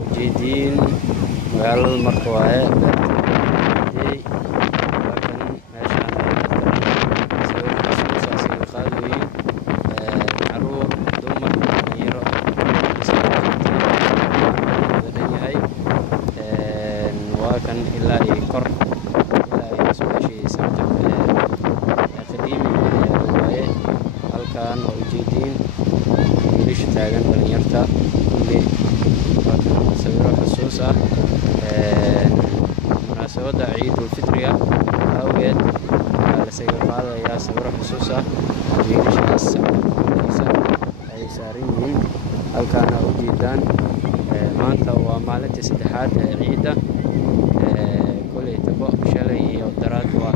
ujeediin magaalada marka waaye halkaan oo ujeediin wiilasha taagan dhalinyarta sawiro xusuus ah munaasabadda ciidul fitriga awgeed la isaga qaadayaa sawiro xusuus ah wiilashaas ay saaran yihiin halkaana ujeedaan maanta waa maalinta saddexaad ee ciidda koley tabo shalay iyo daraad waa